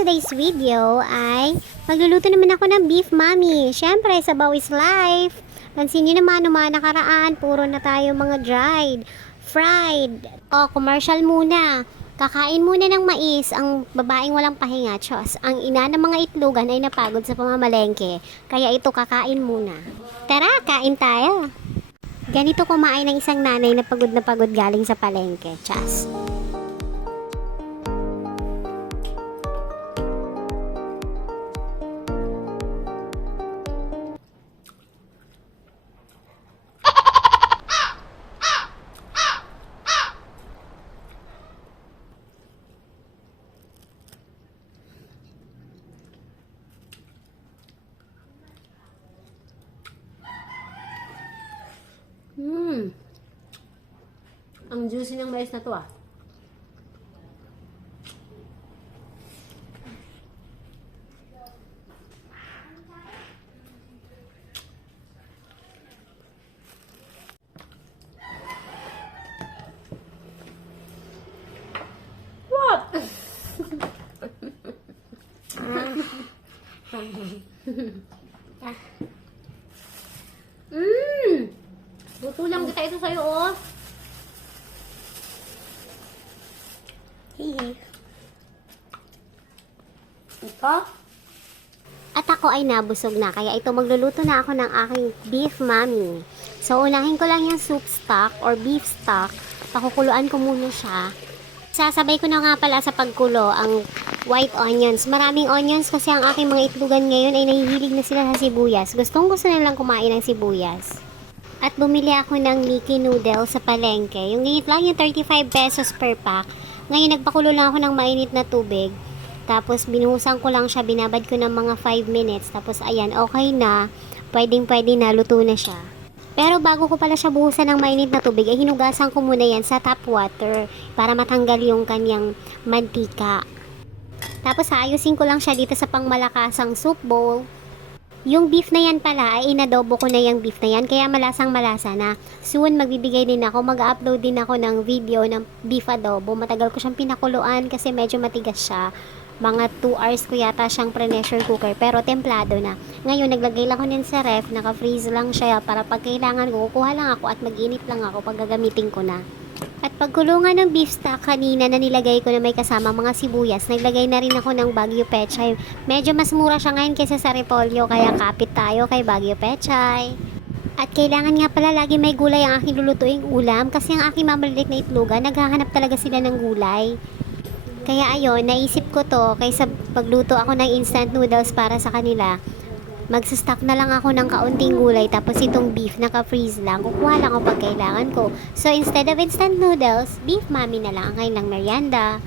today's video ay magluluto naman ako ng beef mommy. Syempre, sabaw is life. Pansin nyo naman, mga nakaraan, puro na tayo mga dried, fried. O, commercial muna. Kakain muna ng mais ang babaeng walang pahinga, Diyos. Ang ina ng mga itlogan ay napagod sa pamamalengke. Kaya ito kakain muna. Tara, kain tayo. Ganito kumain ng isang nanay na pagod galing sa palengke, Diyos. Ang juicy ng mais na to ah. What? Luto lang kita ito sa'yo oh. Hihi. Ito? At ako ay nabusog na, kaya ito magluluto na ako ng aking beef mommy. So, unahin ko lang yung soup stock or beef stock. Pakukuluan ko muna siya. Sasabay ko na nga pala sa pagkulo ang white onions. Maraming onions kasi ang aking mga itlogan ngayon ay nahihilig na sila sa sibuyas. Gustong gusto nilang kumain ng sibuyas. At bumili ako ng Mickey noodles sa palengke. Yung ganit lang yung 35 pesos per pack. Ngayon nagpakulo lang ako ng mainit na tubig. Tapos binuhusan ko lang siya, binabad ko ng mga 5 minutes. Tapos ayan, okay na. Pwede na, luto na siya. Pero bago ko pala siya buhusan ng mainit na tubig, ay hinugasan ko muna yan sa tap water para matanggal yung kanyang mantika. Tapos ayusin ko lang siya dito sa pangmalakasang soup bowl. Yung beef na yan pala ay inadobo ko na yung beef na yan, kaya malasang malasa na. Soon magbibigay din ako, mag-upload din ako ng video ng beef adobo. Matagal ko siyang pinakuluan kasi medyo matigas siya. Mga 2 hours ko yata siyang pressure cooker, pero templado na. Ngayon naglagay lang ko din sa ref, naka-freeze lang siya para pag kailangan ko, kukuha lang ako at mag-init lang ako pag gagamitin ko na. At pagkulungan ng beef stock kanina na nilagay ko na may kasama mga sibuyas, naglagay na rin ako ng Baguio Pechay. Medyo mas mura siya ngayon kaysa sa repolyo, kaya kapit tayo kay Baguio Pechay. At kailangan nga pala lagi may gulay ang aking lulutuing ulam kasi ang aking mamaliit na itlogan, naghahanap talaga sila ng gulay. Kaya ayon, naisip ko to kaysa pagluto ako ng instant noodles para sa kanila. Magsastock na lang ako ng kaunting gulay, tapos itong beef naka-freeze lang. Kukuha lang ako pag kailangan ko. So instead of instant noodles, beef mommy na lang ang kailang merienda.